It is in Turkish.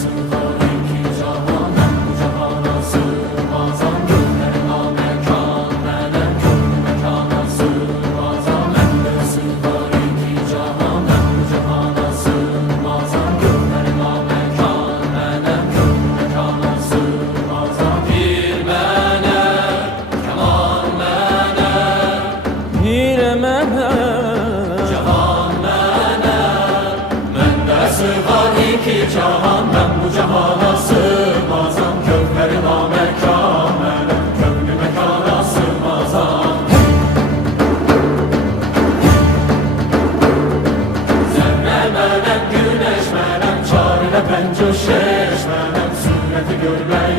sığar iki cahan, ben bu cahana sığmazam. Gönlüme mekan, melek gönlü mekana sığmazam. Bende sığar iki cahan, ben bu cahana sığmazam. Gönlüme mekan, melek gönlü mekana sığmazam. Bir melek, keman melek, Pire melek, cahan melek. Bende sığar iki cahan, ben bu cahana sığmazam. Gönlüme mekan, melek gönlü mekana sığmazam. Zerre melek, güneş melek, çarine pencö şeş melek. Sureti görmeye